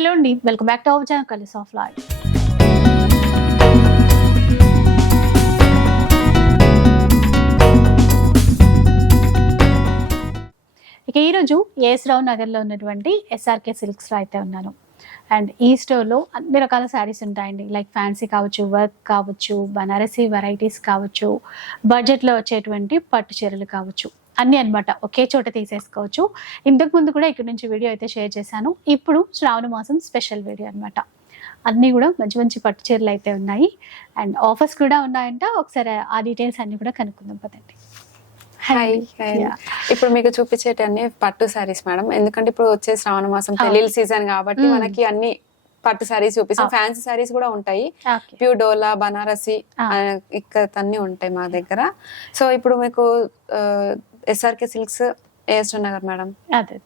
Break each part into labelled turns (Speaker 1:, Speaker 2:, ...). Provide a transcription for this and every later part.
Speaker 1: Hello అండి. Welcome back to our channel colours of life. ఇక ఈరోజు ఏఎస్ రావు నగర్లో ఉన్నటువంటి ఎస్ఆర్కే సిల్క్స్లో అయితే ఉన్నాను. అండ్ ఈ స్టోర్లో అన్ని రకాల శారీస్ ఉంటాయండి. లైక్ ఫ్యాన్సీ కావచ్చు వర్క్ కావచ్చు బనారసీ వెరైటీస్ కావచ్చు బడ్జెట్లో వచ్చేటువంటి పట్టు చీరలు కావచ్చు. అన్ని అన్నమాట ఒకే చోట తీసేసుకోవచ్చు. ఇంతకు ముందు కూడా ఇక్కడ నుంచి వీడియో అయితే షేర్ చేశాను. ఇప్పుడు శ్రావణ మాసం స్పెషల్ వీడియో అన్నమాట. అన్నీ కూడా మంచి మంచి పట్టు చీరలు అయితే ఉన్నాయి. అండ్ ఆఫర్స్ కూడా ఉన్నాయంట. ఒకసారి ఆ డీటెయిల్స్ అన్ని కూడా కనుక్కుందాం పదండి.
Speaker 2: హాయ్. ఇప్పుడు మీకు చూపించేటన్ని పట్టు సారీస్ మేడం ఎందుకంటే ఇప్పుడు వచ్చే శ్రావణ మాసం. పెళ్ళిళ్ళ సీజన్ కాబట్టి
Speaker 1: Mm.
Speaker 2: మనకి అన్ని పట్టు సారీస్ చూపిస్తాం. ఫ్యాన్సీ సారీస్ కూడా ఉంటాయి. ప్యూర్ డోలా బనారసి. ఇక్కడ అన్ని ఉంటాయి మా దగ్గర. సో ఇప్పుడు మీకు SRK silks AS Nagar madam
Speaker 1: అదే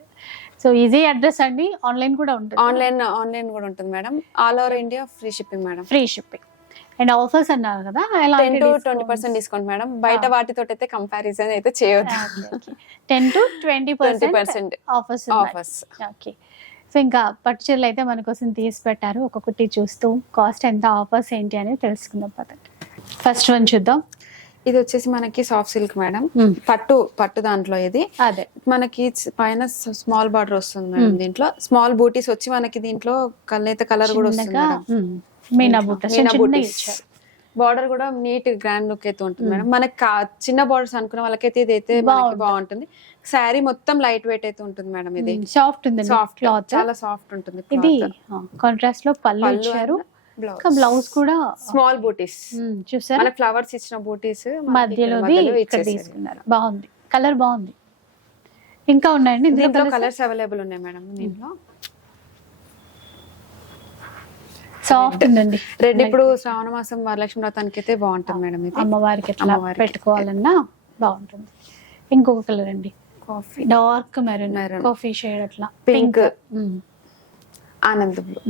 Speaker 1: సో ఈజీ అడ్రస్ అండి. ఆన్లైన్ కూడా ఉంటుంది.
Speaker 2: ఆన్లైన్ ఆన్లైన్ కూడా ఉంటుంది madam all over India free shipping madam
Speaker 1: free shipping and offers అన్నారు కదా
Speaker 2: ten to twenty percent discount madam బయట. వాటితో అయితే కంపారిజన్ అయితే చేయొద్దు.
Speaker 1: Ten to twenty percent offers
Speaker 2: offers
Speaker 1: okay. So ఇంకా పట్టు చీరలు అయితే మన కోసం తీసి పెట్టారు. ఒక్కొక్కటి చూస్తూ కాస్ట్ ఎంత ఆఫర్స్ ఏంటి అనేది తెలుసుకుందాం పదండి. ఫస్ట్ వన్ చూద్దాం.
Speaker 2: ఇది వచ్చేసి మనకి సాఫ్ట్ సిల్క్ మేడం
Speaker 1: Hmm.
Speaker 2: పట్టు పట్టు దాంట్లో ఇది.
Speaker 1: అదే.
Speaker 2: మనకి పైన స్మాల్ బార్డర్ వస్తుంది మేడం
Speaker 1: Hmm.
Speaker 2: దీంట్లో. స్మాల్ బూటీస్ వచ్చి మనకి దీంట్లో కల్నేత కలర్ కూడా వస్తుంది
Speaker 1: చిన్న ఇచ్చారు.
Speaker 2: బార్డర్ కూడా నీట్ గ్రాండ్ లుక్ అయితే ఉంటుంది మేడం మనకి చిన్న బార్డర్స్ అనుకున్న వాళ్ళకైతే ఇది అయితే
Speaker 1: బాగుంటుంది.
Speaker 2: బాగుంటుంది. శారీ మొత్తం లైట్ వెయిట్ అయితే ఉంటుంది మేడం ఇది.
Speaker 1: సాఫ్ట్ ఉంది
Speaker 2: సాఫ్ట్
Speaker 1: క్లాత్
Speaker 2: చాలా సాఫ్ట్ ఉంటుంది
Speaker 1: ఇది కాంట్రాస్ట్లో పళ్ళు ఇచ్చారు. ఇంకా బ్లౌజ్ కూడా
Speaker 2: స్మాల్ బూటీస్
Speaker 1: చూసారా?
Speaker 2: ఫ్లవర్స్ ఇచ్చిన బూటీస్
Speaker 1: మధ్యలోది ఇక్కడ తీసుకున్నారు. బాగుంది. కలర్ బాగుంది. ఇంకా ఉన్నాయండి
Speaker 2: దీంట్లో? కలర్స్ అవైలబుల్ ఉన్నాయి మేడం దీంట్లో.
Speaker 1: సాఫ్ట్ ఉందండి.
Speaker 2: రెడ్ ఇప్పుడు శ్రావణ మాసం వరలక్ష్మి వ్రతానికి అయితే బాగుంటుంది మేడం ఇది.
Speaker 1: అమ్మవారికి ఎట్లా. పెట్టుకోవాలన్నా బాగుంటుంది. ఇంకొక కలర్ అండి.
Speaker 2: Coffee
Speaker 1: dark maroon. Coffee shade అట్లా.
Speaker 2: Pink. ఆనంద్ బ్లూ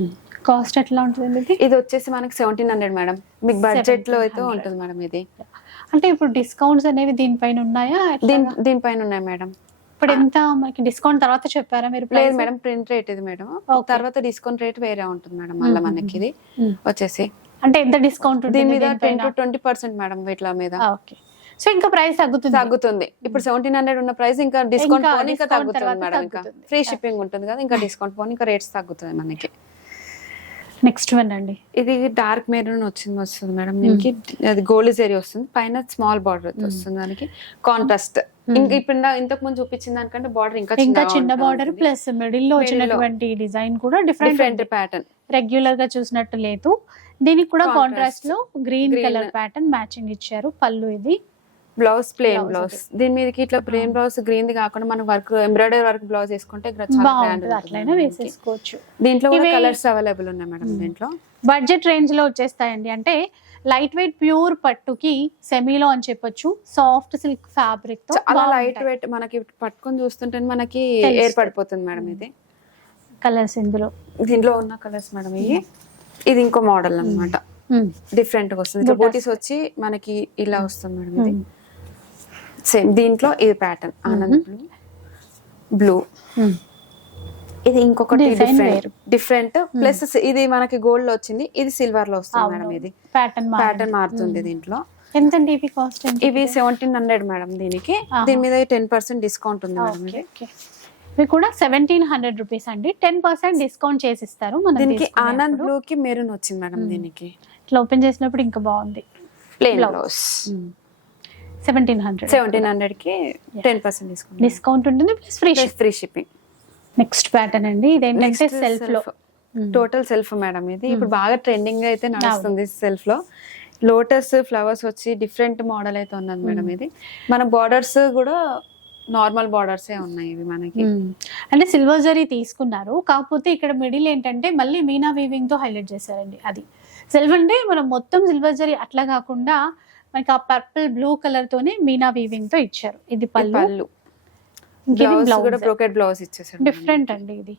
Speaker 1: కాస్ట్ ఎట్లా ఉంటుంది ఇది?
Speaker 2: ఇది వచ్చేసి మనకి సెవెంటీన్ హండ్రెడ్ మేడం. మీకు బడ్జెట్లో అయితే
Speaker 1: 1700.
Speaker 2: ఉంటుంది మేడం ఇది.
Speaker 1: అంటే ఇప్పుడు డిస్కౌంట్స్ అనేవి దీనిపైన ఉన్నాయా?
Speaker 2: దీని దీనిపైన ఉన్నాయి మేడం.
Speaker 1: ఇప్పుడు ఎంత మనకి డిస్కౌంట్ తర్వాత చెప్పారా మీరు
Speaker 2: లేదు? మేడం ప్రింట్ రేట్ ఇది మేడం. తర్వాత డిస్కౌంట్ రేట్ వేరే ఉంటుంది మేడం మళ్ళీ
Speaker 1: మ్మ్.
Speaker 2: మనకి ఇది.
Speaker 1: మ్మ్.
Speaker 2: వచ్చేసి.
Speaker 1: అంటే ఎంత డిస్కౌంట్
Speaker 2: దీని మీద ten to twenty percent madam వీటిల మీద.
Speaker 1: ఓకే సో ఇంకా ప్రైస్ తగ్గుతుంది?
Speaker 2: తగ్గుతుంది. ఇప్పుడు సెవెంటీన్ హండ్రెడ్ ఉన్న ప్రైస్ ఇంకా డిస్కౌంట్
Speaker 1: ఇంకా
Speaker 2: తగ్గుతుంది మేడం ఇంకా. ఫ్రీ షిప్పింగ్ ఉంటుంది కదా ఇంకా డిస్కౌంట్ పోనీ ఇంకా రేట్స్ తగ్గుతుంది మనకి.
Speaker 1: నెక్స్ట్ వన్ అండి.
Speaker 2: ఇది డార్క్ మెరూన్ వచ్చింది వస్తుంది మేడం. దీనికి అది గోల్డ్ జరీ వస్తుంది. పైన స్మాల్ బార్డర్ వస్తుంది దానికి. కాంట్రాస్ట్ ఇంకా ఇప్పుడు ఇంతకు ముందు చూపించిన దానికంటే బార్డర్ ఇంకా
Speaker 1: ఇంకా చిన్న బార్డర్ ప్లస్
Speaker 2: మిడిల్లో.
Speaker 1: వచ్చినటువంటి డిజైన్ కూడా డిఫరెంట్
Speaker 2: డిఫరెంట్ ప్యాటర్న్
Speaker 1: రెగ్యులర్గా చూసినట్టు లేదు. దీనికి కూడా. కాంట్రాస్ట్లో గ్రీన్. కలర్ ప్యాటర్న్ మ్యాచింగ్ ఇచ్చారు. పళ్ళు ఇది.
Speaker 2: బ్లౌజ్ ప్లేన్ బ్లౌజ్ దీని మీదకి ఇట్లా ప్లేన్ బ్లౌజ్ గ్రీన్ ది కాకుండా మనం వర్క్ ఎంబ్రాయిడరీ వర్క్ బ్లౌజ్ వేసుకుంటే.
Speaker 1: వేసేసుకోవచ్చు.
Speaker 2: దీంట్లో కలర్స్ అవైలబుల్ ఉన్నాయి మేడం దీంట్లో.
Speaker 1: బడ్జెట్ రేంజ్లో వచ్చేస్తాయండి. అంటే లైట్ వెయిట్ ప్యూర్ పట్టుకి సెమీలో అని చెప్పొచ్చు. సాఫ్ట్ సిల్క్ ఫ్యాబ్రిక్తో
Speaker 2: చాలా లైట్ వెయిట్ మనకి పట్టుకొని చూస్తుంటే మనకి. ఏర్పడిపోతుంది మేడం ఇది.
Speaker 1: కలర్స్ ఇందులో.
Speaker 2: దీంట్లో ఉన్న కలర్స్ మేడం ఇవి. ఇది ఇంకో మోడల్ అన్నమాట. డిఫరెంట్ వస్తుంది. బూటీస్. వచ్చి మనకి ఇలా వస్తుంది మేడం ఇది. సేమ్ దీంట్లో ఇది ప్యాటర్న్ ఆనంద్ బ్లూ బ్లూ ఇది ఇంకొకటి డిఫరెంట్. డిఫరెంట్ ప్లస్ ఇది మనకి గోల్డ్లో వచ్చింది. ఇది సిల్వర్లో వస్తుంది మేడం ఇది.
Speaker 1: ప్యాటర్న్
Speaker 2: ప్యాటర్న్ మారుతుంది దీంట్లో.
Speaker 1: ఎంతండి ఇవి కాస్ట్ ఎంత
Speaker 2: ఇవి సెవెంటీన్ హండ్రెడ్ మేడం దీనికి. దీని మీద టెన్ పర్సెంట్ డిస్కౌంట్ ఉంది మేడం
Speaker 1: ఇవి కూడా సెవెంటీన్ హండ్రెడ్ రూపీస్ అండి. టెన్ పర్సెంట్ డిస్కౌంట్ చేసి ఇస్తారు మనం
Speaker 2: దీనికి. ఆనంద్ బ్లూ కి మెరూన్ వచ్చింది మేడం దీనికి.
Speaker 1: ఇట్లా ఓపెన్ చేసినప్పుడు ఇంకా బాగుంది.
Speaker 2: Plain. Blouse
Speaker 1: seventeen hundred
Speaker 2: seventeen హండ్రెడ్కి టెన్ పర్సెంట్ డిస్కౌంట్
Speaker 1: డిస్కౌంట్ ఉంటుంది plus free
Speaker 2: free shipping
Speaker 1: next pattern అండి ఇదేంటంటే సెల్ఫ్లో
Speaker 2: టోటల్ సెల్ఫ్ మేడం ఇది. ఇప్పుడు బాగా ట్రెండింగ్ అయితే నడుస్తుంది సెల్ఫ్లో లోటస్ ఫ్లవర్స్ వచ్చి డిఫరెంట్ మోడల్ అయితే ఉన్నది మేడం ఇది. మన బార్డర్స్ కూడా నార్మల్ బార్డర్స్ ఉన్నాయి ఇవి మనకి.
Speaker 1: అంటే సిల్వర్ జరీ తీసుకున్నారు. కాకపోతే ఇక్కడ మిడిల్ ఏంటంటే మళ్ళీ మీనా వీవింగ్తో హైలైట్ చేశారండి అది. సిల్వర్ అంటే మనం మొత్తం సిల్వర్ జరీ అట్లా కాకుండా మనకి ఆ పర్పుల్ బ్లూ కలర్ తోనే మీనా వీవింగ్తో ఇచ్చారు. ఇది పళ్ళు.
Speaker 2: బ్లౌజ్ కూడా
Speaker 1: బ్లౌజ్
Speaker 2: బ్రోకెట్ బ్లౌజ్ ఇచ్చేసారు.
Speaker 1: డిఫరెంట్ అండి ఇది.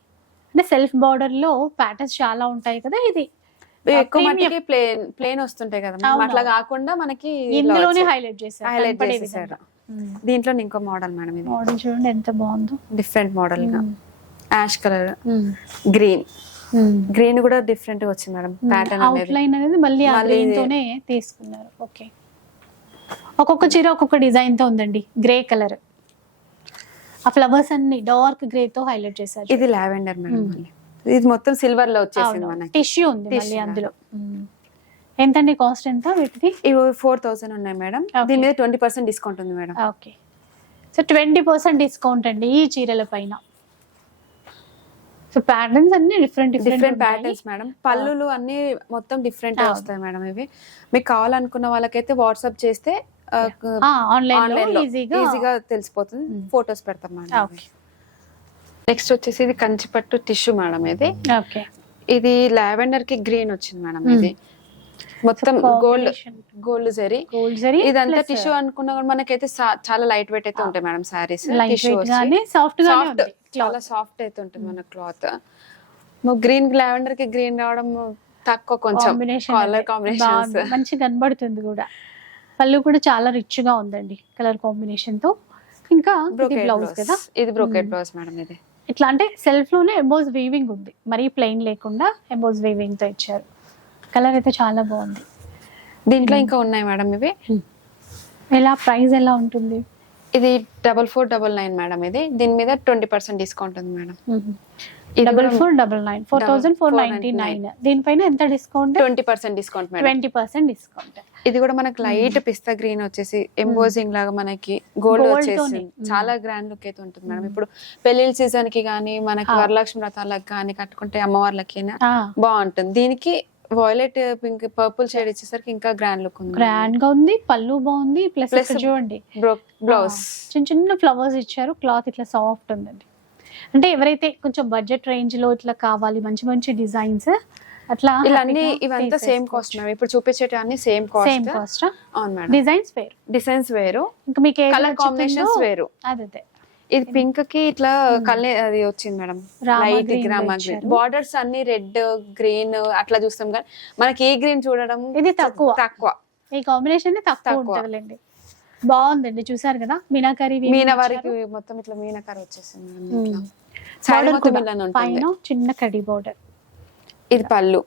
Speaker 1: అంటే సెల్ఫ్ బార్డర్లో ప్యాటర్న్స్ చాలా ఉంటాయి కదా ఇది.
Speaker 2: ఎక్కువ. మట్టికి ప్లేన్ ప్లేన్ వస్తుంటాయి కదా. అట్లా కాకుండా మనకి
Speaker 1: ఇందులోనే హైలైట్ చేశారు.
Speaker 2: హైలైట్ చేసేసారు.
Speaker 1: విధంగా.
Speaker 2: దీంట్లో ఇంకో మోడల్ మేడం ఇది.
Speaker 1: మోడల్ చూడండి ఎంత బాగుందో.
Speaker 2: డిఫరెంట్
Speaker 1: మోడల్గా.
Speaker 2: యాష్ కలర్ గ్రీన్ గ్రీన్ కూడా డిఫరెంట్ వచ్చింది మేడం ప్యాటర్న్
Speaker 1: అవుట్ లైన్ అనేది మళ్ళీ ఆ గ్రీన్ తోనే తీసుకున్నారు. ఓకే ఒక్కొక్క చీర ఒక్కొక్క డిజైన్తో ఉందండి. గ్రే కలర్ ఆ ఫ్లవర్స్ అన్ని డార్క్ గ్రే తో హైలైట్ చేశారు.
Speaker 2: ఇది లావెండర్ మేడం మళ్ళీ ఇది మొత్తం సిల్వర్లో వచ్చేసింది మనకి.
Speaker 1: టిష్యూ ఉంది మళ్ళీ అందులో. మ్మ్. ఎంతండి కాస్ట్ ఎంత వీటిది?
Speaker 2: ఇవి ఫోర్ థౌసండ్ ఉన్నాయి మేడం. దీని మీద ట్వంటీ పర్సెంట్ డిస్కౌంట్ ఉంది madam.
Speaker 1: Okay so twenty percent discount అండి ఈ చీరల పైన. సో ప్యాటర్న్స్ అన్ని డిఫరెంట్
Speaker 2: డిఫరెంట్ ప్యాటర్న్స్ మేడం పళ్ళులు అన్ని మొత్తం డిఫరెంట్
Speaker 1: అవును.
Speaker 2: వస్తాయి మేడం ఇవి. మీకు కావాలనుకున్న వాళ్ళకైతే వాట్సాప్ చేస్తే ఆన్లైన్లో
Speaker 1: ఈజీగా
Speaker 2: ఈజీగా తెలిసిపోతుంది. ఫొటోస్ పెడతాం మేడం
Speaker 1: ఓకే
Speaker 2: నెక్స్ట్ వచ్చేసి ఇది కంచిపట్టు టిష్యూ మేడం ఇది. ఇది లావెండర్కి గ్రీన్ వచ్చింది మేడం ఇది. మొత్తం gold gold zari
Speaker 1: gold zari
Speaker 2: ఇదంతా టిష్యూ అనుకున్నా కూడా మనకైతే చాలా లైట్ వెయిట్ అయితే ఉంటాయి మేడం సారీస్
Speaker 1: సాఫ్ట్
Speaker 2: సాఫ్ట్ చాలా సాఫ్ట్ అయితే ఉంటుంది మన క్లాత్ గ్రీన్ లావెండర్కి గ్రీన్ రావడం తక్కువ కొంచెం
Speaker 1: కాంబినేషన్
Speaker 2: కలర్ కాంబినేషన్స్
Speaker 1: మంచి కనబడుతుంది కూడా. పళ్ళు కూడా చాలా రిచ్గా ఉందండి కలర్ కాంబినేషన్తో. ఇంకా బ్లౌజ్ కదా?
Speaker 2: ఇది బ్రోకెట్. బ్లౌజ్ మేడం ఇది.
Speaker 1: ఇట్లా అంటే సెల్ఫ్లోనే ఎంబోజ్ వీవింగ్ ఉంది. మరీ ప్లెయిన్ లేకుండా ఎంబోజ్ వీవింగ్తో ఇచ్చారు. కలర్ అయితే చాలా బాగుంది.
Speaker 2: దీంట్లో ఇంకా ఉన్నాయి మేడం ఇవి?
Speaker 1: ఎలా ప్రైస్ ఎలా ఉంటుంది?
Speaker 2: ఇది double four double nine madam ఇది. దీని మీద ట్వంటీ పర్సెంట్ డిస్కౌంట్ ఉంది మేడం. ఇది
Speaker 1: double four double nine four thousand four ninety nine. దీనిపైన ఎంత discount?
Speaker 2: Twenty percent discount
Speaker 1: twenty percent discount.
Speaker 2: ఇది కూడా మనకి లైట్ పిస్తా గ్రీన్ వచ్చేసి ఎంబోజింగ్ లాగా మనకి గోల్డ్ వచ్చేసి. చాలా గ్రాండ్ లుక్ అయితే ఉంటుంది మేడం. ఇప్పుడు పెళ్ళిళ్ళ సీజన్కి కానీ మనకి. వరలక్ష్మి వ్రతాలకు కానీ కట్టుకుంటే అమ్మవార్లకి బాగుంటుంది. దీనికి వాయిలెట్ పింక్ పర్పుల్ షేడ్ ఇచ్చేసరికి ఇంకా గ్రాండ్ లుక్ ఉంది.
Speaker 1: గ్రాండ్గా ఉంది పళ్ళు బాగుంది ప్లస్ చూడండి.
Speaker 2: బ్లౌజ్
Speaker 1: చిన్న చిన్న ఫ్లవర్స్ ఇచ్చారు క్లాత్ ఇట్లా సాఫ్ట్ ఉందండి. అంటే ఎవరైతే కొంచెం బడ్జెట్ రేంజ్లో ఇట్లా కావాలి మంచి మంచి డిజైన్స్ అట్లా
Speaker 2: ఇలా అన్ని ఇవంతా సేమ్ కాస్ట్ మేడం ఇప్పుడు చూపించేటి అన్ని సేమ్
Speaker 1: సేమ్
Speaker 2: కాస్ట్
Speaker 1: కాస్ట్
Speaker 2: అవును మేడం
Speaker 1: డిజైన్స్ వేరు.
Speaker 2: డిజైన్స్ వేరు.
Speaker 1: ఇంకా మీకు
Speaker 2: కలర్ కాంబినేషన్స్ వేరు.
Speaker 1: అదే.
Speaker 2: ఇది పింక్కి ఇట్లా కలే అది వచ్చింది మేడం. లైట్ గ్రామా గ్రీన్. బార్డర్స్ అన్ని రెడ్ గ్రీన్ అట్లా చూస్తాం కానీ మనకి ఏ గ్రీన్ చూడడం
Speaker 1: ఇది తక్కువ.
Speaker 2: తక్కువ.
Speaker 1: ఈ కాంబినేషన్ తక్కువ. ఉంటుందిలేండి. బాగుందండి చూసారు కదా? మీనాకరి weaving
Speaker 2: మీన
Speaker 1: ఇచ్చారు.
Speaker 2: వారికి మొత్తం ఇట్లా మీనకార వచ్చేసింది ఉంటుంది.
Speaker 1: పైన చిన్న కడి బోర్డర్
Speaker 2: ఇది పళ్ళు.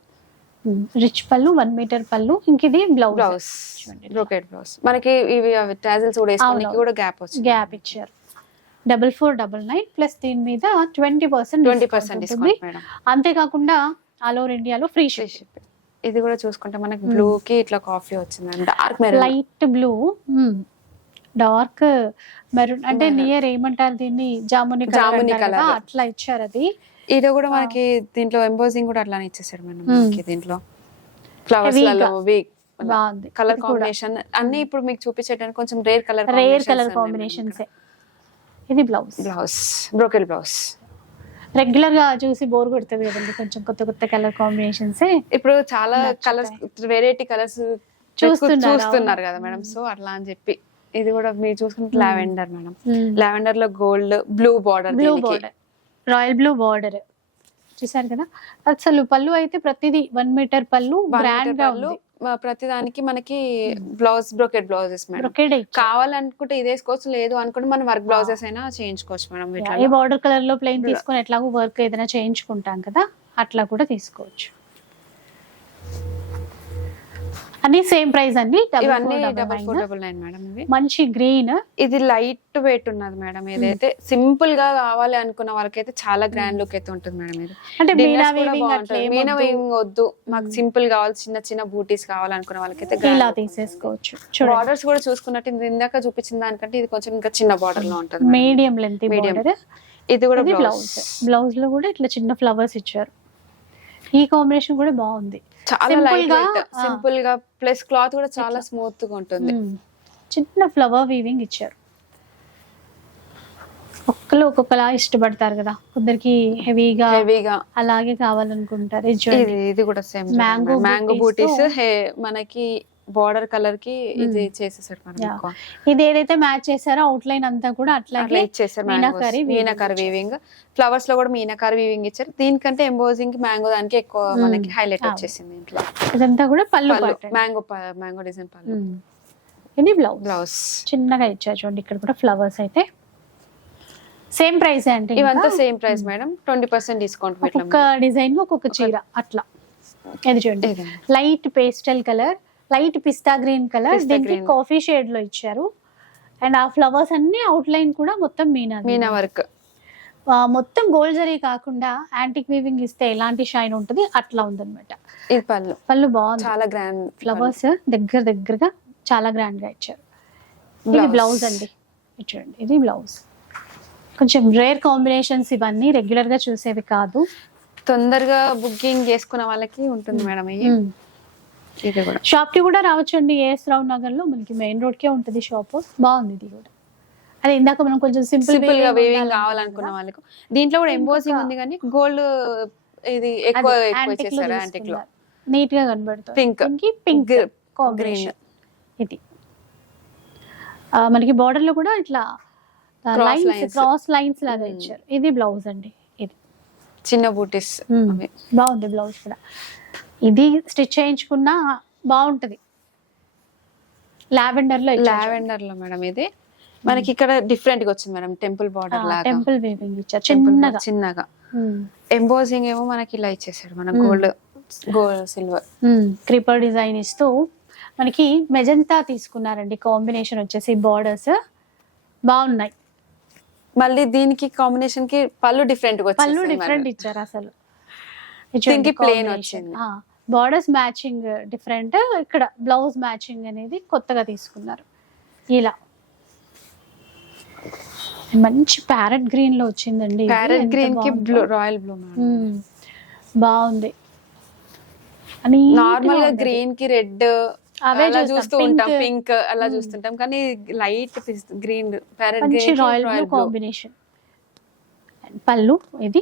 Speaker 1: రిచ్ పళ్ళు వన్ మీటర్ పళ్ళు. ఇంక ఇది బ్లౌజ్
Speaker 2: బ్లౌజ్
Speaker 1: చూడండి.
Speaker 2: బ్రోకెట్ బ్లౌజ్ మనకి ఇవి టాజిల్స్ కూడా గ్యాప్ వచ్చింది.
Speaker 1: గ్యాప్ ఇచ్చారు. Double four double nine plus దీని మీద twenty percent
Speaker 2: twenty percent discount
Speaker 1: అంతేకాకుండా ఆల్ ఓవర్ ఇండియాలో ఫ్రీ షిప్.
Speaker 2: ఇది కూడా చూసుకుంటే మనకి బ్లూ కి ఇట్లా కాఫీ వచ్చింది dark
Speaker 1: light blue dark maroon అంటే. నియర్ ఏమంటారు దీన్ని? జాముని
Speaker 2: జాముని
Speaker 1: కలర్. అట్లా ఇచ్చారు అది.
Speaker 2: ఇది కూడా మనకి దీంట్లో ఎంబోజింగ్ కూడా అట్లానే ఇచ్చేసారు
Speaker 1: Hmm.
Speaker 2: మనకి దీంట్లో. ఫ్లవర్స్లలో వీక్ కలర్ కాంబినేషన్ అన్ని ఇప్పుడు మీకు చూపించడానికి కొంచెం rare colour
Speaker 1: rare colour combinations ఇది బ్లౌజ్.
Speaker 2: బ్లౌజ్. Brocade blouse.
Speaker 1: రెగ్యులర్గా చూసి బోర్ కొడుతుంది కదండి కొంచెం కొత్త కొత్త కలర్ కాంబినేషన్స్
Speaker 2: ఇప్పుడు చాలా. కలర్స్ వెరైటీ కలర్స్
Speaker 1: చూస్తున్నారు.
Speaker 2: కదా మేడం.
Speaker 1: Hmm.
Speaker 2: సో అట్లా అని చెప్పి ఇది కూడా మీరు చూసుకుంటే
Speaker 1: Hmm.
Speaker 2: Lavender madam. లావెండర్లో gold blue border
Speaker 1: blue border royal blue border చూసారు కదా? అసలు పళ్ళు అయితే ప్రతిదీ వన్ మీటర్ పళ్ళు గ్రాండ్గా ఉంది.
Speaker 2: ప్రతి దానికి మనకి blouse brocade blouses madam.
Speaker 1: Brocade
Speaker 2: కావాలనుకుంటే ఇది వేసుకోవచ్చు లేదు అనుకుంటే మనం వర్క్ బ్లౌజెస్ అయినా చేయించుకోవచ్చు మేడం
Speaker 1: ఈ బార్డర్ కలర్లో ప్లెయిన్ తీసుకొని ఎట్లాగో వర్క్ ఏదైనా చేయించుకుంటాం కదా అట్లా కూడా తీసుకోవచ్చు. అన్ని సేమ్ ప్రైస్ అండి
Speaker 2: ఇవన్నీ
Speaker 1: four, double
Speaker 2: double
Speaker 1: nine.
Speaker 2: Four double nine madam ఇవి.
Speaker 1: మంచి గ్రీన్.
Speaker 2: ఇది లైట్ వెయిట్ ఉన్నది మేడం ఏదైతే సింపుల్గా కావాలి అనుకున్న వాళ్ళకైతే చాలా గ్రాండ్ లుక్ అయితే ఉంటుంది మేడం ఇది.
Speaker 1: అంటే మీనా వీవింగ్ వద్దు.
Speaker 2: మాకు సింపుల్ కావాలి చిన్న చిన్న బూటీస్ కావాలనుకున్న వాళ్ళకైతే
Speaker 1: ఇలా తీసేసుకోవచ్చు.
Speaker 2: బార్డర్స్ కూడా చూసుకున్నట్టు ఇది ఇందాక చూపించిన దానికంటే ఇది కొంచెం ఇంకా చిన్న బార్డర్లో ఉంటుంది మేడం.
Speaker 1: Medium length. బార్డర్
Speaker 2: ఇది కూడా బ్లౌజ్
Speaker 1: బ్లౌజ్లో కూడా ఇట్లా చిన్న ఫ్లవర్స్ ఇచ్చారు. ఈ కాంబినేషన్ కూడా బాగుంది.
Speaker 2: చాలా. సింపుల్గా ప్లస్ క్లాత్ కూడా చాలా స్మూత్గా ఉంటుంది.
Speaker 1: మ్మ్. చిన్న ఫ్లవర్ వీవింగ్ ఇచ్చారు. ఒక్కరు ఒక్కొక్కలా ఇష్టపడతారు కదా. కొందరికి హెవీగా
Speaker 2: హెవీగా
Speaker 1: అలాగే కావాలనుకుంటారు. ఇది
Speaker 2: కూడా సేమ్ మ్యాంగో
Speaker 1: booties
Speaker 2: బూటీస్ మనకి బార్డర్ కలర్కి ఇది చేసేసారు మనం
Speaker 1: ఇది ఏదైతే మ్యాచ్ చేశారో అవుట్ లైన్ అంతా కూడా
Speaker 2: అట్లా
Speaker 1: అట్లాగే
Speaker 2: ఇచ్చేసారు
Speaker 1: మీనాకరి
Speaker 2: మీనాకారి వీవింగ్ ఫ్లవర్స్లో కూడా మీనాకారి వీవింగ్ ఇచ్చారు. దీనికంటే ఎంబోజింగ్ మ్యాంగో దానికి ఎక్కువ. మనకి హైలైట్. వచ్చేసింది ఇంట్లో.
Speaker 1: ఇదంతా కూడా పళ్ళు
Speaker 2: మ్యాంగో మ్యాంగో డిజైన్ పళ్ళు.
Speaker 1: ఇది బ్లౌజ్
Speaker 2: బ్లౌజ్
Speaker 1: చిన్నగా ఇచ్చారు చూడండి ఇక్కడ కూడా ఫ్లవర్స్ అయితే. సేమ్ ప్రైస్ అంటే
Speaker 2: ఇవంతా same price madam twenty percent discount
Speaker 1: ఒక్కొక్క డిజైన్ ఒక్కొక్క చీర అట్లా. ఇది చూడండి. Light pastel colour light pista green colour. దీనికి. కాఫీ షేడ్లో ఇచ్చారు. అండ్ ఆ ఫ్లవర్స్ అన్ని అవుట్ లైన్ కూడా మొత్తం మీనా
Speaker 2: మీనా వర్క్.
Speaker 1: మొత్తం గోల్డ్ జరీ కాకుండా యాంటిక్ వీవింగ్ ఇస్తే ఎలాంటి షైన్ ఉంటుంది అట్లా ఉందన్నమాట.
Speaker 2: ఇది పళ్ళు.
Speaker 1: పళ్ళు బాగుంది.
Speaker 2: చాలా గ్రాండ్
Speaker 1: ఫ్లవర్స్ దగ్గర దగ్గరగా చాలా గ్రాండ్గా ఇచ్చారు. ఇది. బ్లౌజ్ అండి. చూడండి ఇది బ్లౌజ్. కొంచెం రేర్ కాంబినేషన్స్ ఇవన్నీ రెగ్యులర్గా చూసేవి కాదు.
Speaker 2: తొందరగా బుకింగ్ చేసుకున్న వాళ్ళకి ఉంటుంది మేడం ఇది ఇది కూడా.
Speaker 1: షాప్కి కూడా రావచ్చు అండి ఏఎస్ రావు నగర్లో మనకి మెయిన్ రోడ్ కే ఉంటుంది షాప్ బాగుంది ఇది కూడా. అదే ఇందాక మనం కొంచెం సింపుల్
Speaker 2: సింపుల్గా వేవింగ్ కావాలనుకున్న వాళ్ళకి. దీంట్లో కూడా ఎంబోసింగ్ ఉంది కానీ గోల్డ్ ఇది ఎక్కువ ఎక్కువ వచ్చేసారు
Speaker 1: యాంటిక్లో. నీట్గా కనబడుతుంది. పింక్
Speaker 2: Gr-
Speaker 1: కాంబినేషన్ ఇది. మనకి బార్డర్లో కూడా ఇట్లా లైన్స్. క్రాస్ లైన్స్ లాగా
Speaker 2: Hmm.
Speaker 1: ఇచ్చారు. ఇది బ్లౌజ్ అండి. ఇది.
Speaker 2: చిన్న బూటీస్
Speaker 1: బాగుంది బ్లౌజ్ కూడా. ఇది స్టిచ్ చేయించుకున్నా బాగుంటది.
Speaker 2: లావెండర్లో లావెండర్లో మేడం ఇది. మనకి ఇక్కడ డిఫరెంట్గా వచ్చింది మేడం టెంపుల్ బార్డర్ లాగా.
Speaker 1: టెంపుల్ వేవింగ్ ఇచ్చారు. చిన్నగా.
Speaker 2: చిన్నగా. ఎంబోసింగ్ ఏమో మనకి ఇలా ఇచ్చేసాడు మన. Gold gold silver
Speaker 1: creeper design ఇస్తూ మనకి మెజంతా తీసుకున్నారండి. కాంబినేషన్ వచ్చేసి బార్డర్స్ బాగున్నాయి.
Speaker 2: మళ్ళీ దీనికి కాంబినేషన్కి పళ్ళు డిఫరెంట్
Speaker 1: పళ్ళు డిఫరెంట్ ఇచ్చారు అసలు
Speaker 2: దీనికి plain వచ్చింది.
Speaker 1: బార్డర్స్ మ్యాచింగ్ డిఫరెంట్ ఇక్కడ బ్లౌజ్ మ్యాచింగ్ అనేది కొత్తగా తీసుకున్నారు ఇలా మంచి ప్యారెట్ గ్రీన్లో వచ్చిందండి.
Speaker 2: ప్యారెట్
Speaker 1: గ్రీన్కి.
Speaker 2: Blue royal blue.
Speaker 1: బాగుంది అని
Speaker 2: నార్మల్గా గ్రీన్కి రెడ్ అలా
Speaker 1: చూస్తాం.
Speaker 2: ఉంటాం. పింక్ అలా చూస్తుంటాం. కానీ light green parrot green
Speaker 1: royal blue combination. పళ్ళు ఇది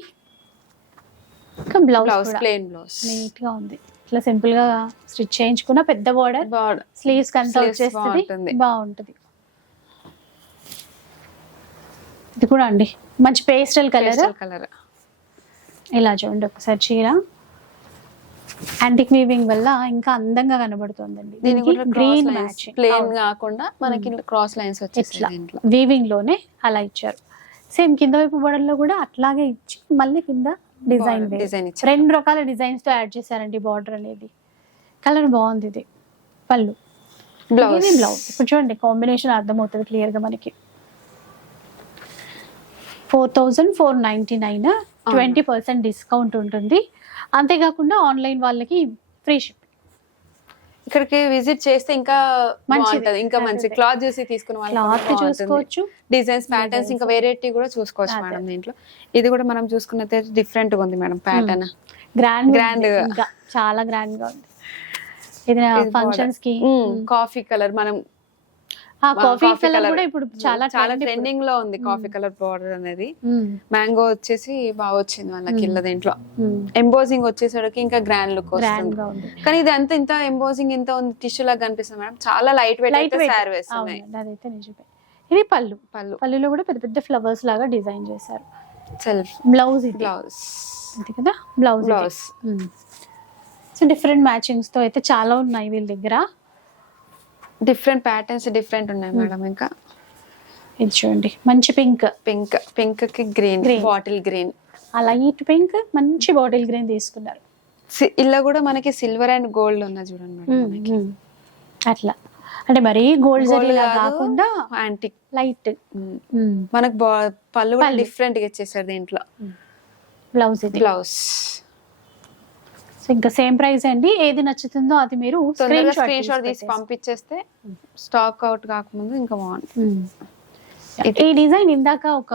Speaker 1: ఇంకా బ్లౌజ్
Speaker 2: ప్లేన్ బ్లౌజ్.
Speaker 1: నీట్గా ఉంది. ఇట్లా సింపుల్గా స్టిచ్ చేయించుకున్న పెద్ద బార్డర్. స్లీవ్స్ కంతా వచ్చేస్తుంది
Speaker 2: బాగుంటుంది.
Speaker 1: బాగుంటుంది. ఇది కూడా అండి. మంచి పేస్టల్ కలర్?
Speaker 2: కలర్?
Speaker 1: ఇలా చూడండి ఒకసారి చీర. యాంటిక్ వీవింగ్ వల్ల ఇంకా అందంగా కనబడుతుందండి.
Speaker 2: దీనికి
Speaker 1: గ్రీన్
Speaker 2: గ్రీన్
Speaker 1: మ్యాచ్
Speaker 2: ప్లేన్ కాకుండా మనకి క్రాస్ లైన్స్ దీంట్లో.
Speaker 1: వీవింగ్లోనే అలా ఇచ్చారు. సేమ్ కింద వైపు బోర్డర్లో కూడా అట్లాగే ఇచ్చి మళ్ళీ కింద డిజైన్. రెండు రకాల డిజైన్స్తో యాడ్ చేశారండి బార్డర్ అనేది. కలర్ బాగుంది ఇది. పళ్ళు.
Speaker 2: బ్లౌజ్
Speaker 1: బ్లౌజ్ ఇప్పుడు చూడండి కాంబినేషన్ అర్థమవుతుంది క్లియర్గా మనకి. Four thousand four ninety nine twenty percent discount ఉంటుంది. అంతేకాకుండా ఆన్లైన్ వాళ్ళకి ఫ్రీ షిప్.
Speaker 2: ఇక్కడికి విజిట్ చేస్తే ఇంకా
Speaker 1: మంచిది.
Speaker 2: ఇంకా మంచి. క్లాత్ చూసి తీసుకున్న
Speaker 1: క్లాత్ చూసుకోవచ్చు.
Speaker 2: డిజైన్స్ ప్యాటర్న్స్ ఇంకా వెరైటీ కూడా చూసుకోవచ్చు. మేడం దీంట్లో. ఇది కూడా మనం చూసుకున్నట్టే డిఫరెంట్గా ఉంది మేడం ప్యాటర్న్
Speaker 1: గ్రాండ్ గ్రాండ్ చాలా గ్రాండ్గా ఉంది. ఇది ఫంక్షన్స్కి
Speaker 2: కాఫీ కలర్ మనం
Speaker 1: కాఫీ కలర్. కూడా ఇప్పుడు చాలా
Speaker 2: చాలా. ట్రెండింగ్లో ఉంది కాఫీ కలర్ బార్డర్ అనేది. మ్యాంగో వచ్చేసి బాగా వచ్చింది వాళ్ళకి ఇళ్ళ దీంట్లో. ఎంబోజింగ్ వచ్చేసరికి ఇంకా గ్రాండ్ లుక్ వస్తుంది. కానీ ఇది అంత ఇంత ఎంబోజింగ్ ఇంత ఉంది టిష్యూ లాగా కనిపిస్తుంది మేడం చాలా లైట్ వెయిట్
Speaker 1: లైట్
Speaker 2: శారీ వేస్తున్నాయి.
Speaker 1: అవునండి అదైతే నిజమే. ఇది పళ్ళు.
Speaker 2: పళ్ళు.
Speaker 1: పళ్ళులో కూడా పెద్ద పెద్ద ఫ్లవర్స్ లాగా డిజైన్ చేశారు.
Speaker 2: సెల్ఫ్
Speaker 1: బ్లౌజ్
Speaker 2: బ్లౌజ్
Speaker 1: అంతే కదా? బ్లౌజ్
Speaker 2: బ్లౌజ్
Speaker 1: సో డిఫరెంట్ మ్యాచింగ్స్తో అయితే చాలా ఉన్నాయి వీళ్ళ దగ్గర.
Speaker 2: డిఫరెంట్ ప్యాటర్న్స్ డిఫరెంట్ ఉన్నాయి మేడం ఇంకా.
Speaker 1: ఇది చూడండి. మంచి పింక్.
Speaker 2: పింక్ పింక్కి గ్రీన్
Speaker 1: Green.
Speaker 2: Bottle green.
Speaker 1: ఆ లైట్ పింక్ మంచి బాటిల్ గ్రీన్ తీసుకున్నారు.
Speaker 2: ఇలా కూడా మనకి సిల్వర్ అండ్ గోల్డ్ ఉన్నది చూడండి మేడం మనకి.
Speaker 1: అట్లా. అంటే మరీ గోల్డ్
Speaker 2: Gold
Speaker 1: జరీలా
Speaker 2: కాదు,
Speaker 1: కాకుండా
Speaker 2: యాంటిక్
Speaker 1: లైట్.
Speaker 2: మనకు బా- పళ్ళు కూడా
Speaker 1: పళ్ళు.
Speaker 2: డిఫరెంట్గా ఇచ్చేసారు దీంట్లో.
Speaker 1: బ్లౌజ్ ఇది.
Speaker 2: బ్లౌజ్
Speaker 1: సో ఇంకా సేమ్ ప్రైస్ అండి. ఏది నచ్చుతుందో అది మీరు స్క్రీన్
Speaker 2: షాట్ తీసి పంపించేస్తే స్టాక్ అవుట్ కాకముందు ఇంకా బాగుంది
Speaker 1: ఈ డిజైన్ ఇందాక ఒక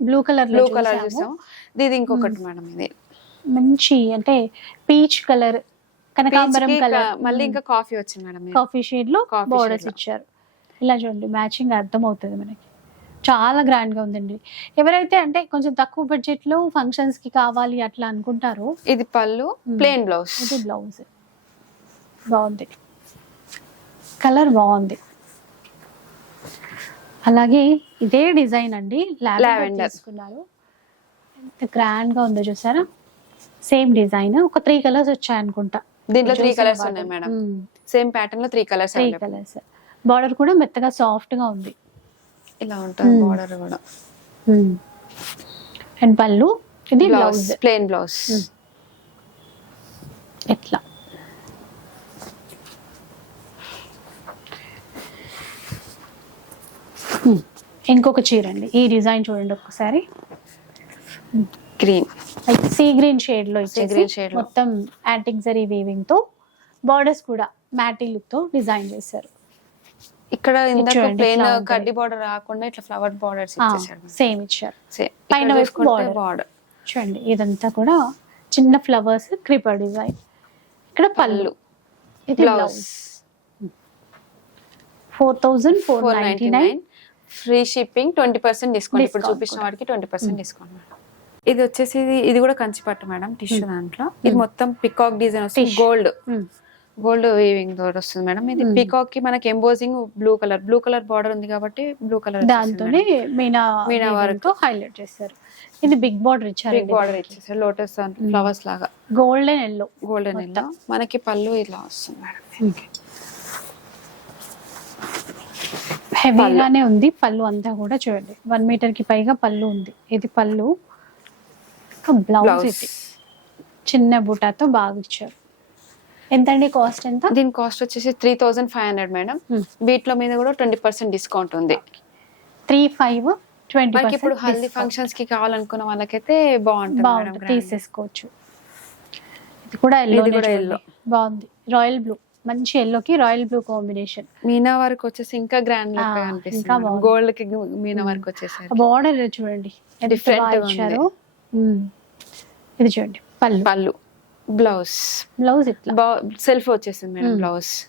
Speaker 1: బ్లూ కలర్
Speaker 2: బ్లూ కలర్ చూసాం ఇది ఇంకొకటి మేడం ఇది.
Speaker 1: మంచి అంటే పీచ్ కలర్ కనకాంబరం కలర్
Speaker 2: మళ్ళీ ఇంకా కాఫీ వచ్చింది మేడం.
Speaker 1: కాఫీ
Speaker 2: షేడ్లో
Speaker 1: బోర్డర్స్. ఇచ్చారు. ఇలా చూడండి మ్యాచింగ్ అర్థం అవుతుంది మనకి. చాలా గ్రాండ్గా ఉందండి. ఎవరైతే అంటే కొంచెం తక్కువ బడ్జెట్లో ఫంక్షన్స్కి కావాలి అట్లా అనుకుంటారో
Speaker 2: ఇది పళ్ళు. ప్లేన్ బ్లౌజ్
Speaker 1: ఇది బ్లౌజ్ బాగుంది. కలర్ బాగుంది. అలాగే ఇదే డిజైన్ అండి. లావెండర్. తీసుకున్నారు. ఎంత గ్రాండ్గా ఉందో చూసారా? సేమ్ డిజైన్ ఒక త్రీ కలర్స్ వచ్చాయి అనుకుంటా
Speaker 2: దీంట్లో త్రీ కలర్స్. ఉన్నాయి మేడం. సేమ్ ప్యాటర్న్లో three colours
Speaker 1: three colours border కూడా మెత్తగా సాఫ్ట్గా ఉంది.
Speaker 2: ఇలా ఉంటుంది
Speaker 1: Hmm.
Speaker 2: బార్డర్ కూడా.
Speaker 1: అండ్ పళ్ళు? ఇది
Speaker 2: బ్లౌజ్ ప్లెయిన్ బ్లౌజ్
Speaker 1: ఎట్లా? Hmm. ఇంకొక చీర అండి ఈ డిజైన్ చూడండి ఒకసారి
Speaker 2: గ్రీన్
Speaker 1: సీ గ్రీన్
Speaker 2: షేడ్లో shade లో.
Speaker 1: మొత్తం యాంటిక్ జరీ వీవింగ్తో బార్డర్స్ కూడా మ్యాటీ లుక్తో డిజైన్ చేశారు.
Speaker 2: ఇక్కడ ఇందాక
Speaker 1: ఉంటుంది.
Speaker 2: కడ్డీ బార్డర్ రాకుండా ఇట్లా ఫ్లవర్ బార్డర్స్ ఇచ్చేసారు
Speaker 1: సేమ్ ఇచ్చారు. పైన.
Speaker 2: బార్డర్
Speaker 1: చూడండి ఇదంతా కూడా చిన్న ఫ్లవర్స్ క్రీపర్ డిజైన్ ఇక్కడ పళ్ళు. ఇది
Speaker 2: blouse
Speaker 1: four thousand four ninety nine
Speaker 2: free shipping twenty percent discount ఇప్పుడు చూపించిన.
Speaker 1: Hmm.
Speaker 2: వాడికి ట్వంటీ పర్సెంట్ డిస్కౌంట్ ఇది వచ్చేసి ఇది కూడా కంచి పట్టు మేడం టిష్యూ
Speaker 1: Hmm.
Speaker 2: దాంట్లో. ఇది మొత్తం పికాక్ డిజైన్ వస్తుంది. గోల్డ్ గోల్డ్ వీవింగ్ తోటి వస్తుంది మేడం. ఇది
Speaker 1: Hmm.
Speaker 2: పికాక్కి మనకి embossing blue colour blue colour border ఉంది కాబట్టి బ్లూ కలర్
Speaker 1: దాంతోనే మీనా
Speaker 2: మీనా
Speaker 1: తో హైలైట్ చేశారు. ఇది బిగ్ బార్డర్ ఇచ్చారు
Speaker 2: బిగ్ బార్డర్ ఇచ్చేసారు. లోటస్ ఫ్లవర్స్ లాగా.
Speaker 1: Golden yellow
Speaker 2: golden. ఎల్లో మనకి పళ్ళు ఇలా వస్తుంది మేడం.
Speaker 1: హెవీగానే ఉంది. పళ్ళు అంతా కూడా చూడండి. వన్ మీటర్కి పైగా పళ్ళు ఉంది. ఇది పళ్ళు. బ్లౌజ్
Speaker 2: బ్లౌజ్
Speaker 1: ఇది. చిన్న బుటాతో బాగా ఇచ్చారు. ఎంతండి కాస్ట్ ఎంత?
Speaker 2: దీని కాస్ట్ వచ్చేసి three thousand five hundred madam. వీటిలో మీద కూడా ట్వంటీ పర్సెంట్ డిస్కౌంట్ ఉంది.
Speaker 1: త్రీ ఫైవ్ ట్వంటీ
Speaker 2: మనకి ఇప్పుడు హల్దీ ఫంక్షన్స్కి కావాలనుకున్న వాళ్ళకైతే బాగుంటుంది
Speaker 1: బాగుంటుంది. తీసేసుకోవచ్చు. ఇది కూడా ఎల్లో
Speaker 2: ఇది కూడా yellow.
Speaker 1: బాగుంది. రాయల్ బ్లూ మంచి yellow కి royal blue combination
Speaker 2: meena work వచ్చేసి ఇంకా గ్రాండ్ లుక్ అనిపిస్తుంది. గోల్డ్కి మీనా వర్క్ వచ్చేసరి
Speaker 1: బార్డర్ చూడండి.
Speaker 2: ఉంది.
Speaker 1: ఇచ్చారు. ఇది చూడండి. పళ్ళు.
Speaker 2: పళ్ళు. బ్లౌజ్.
Speaker 1: బ్లౌజ్ ఇట్లా
Speaker 2: సెల్ఫ్ వచ్చేసింది madam. Blouse.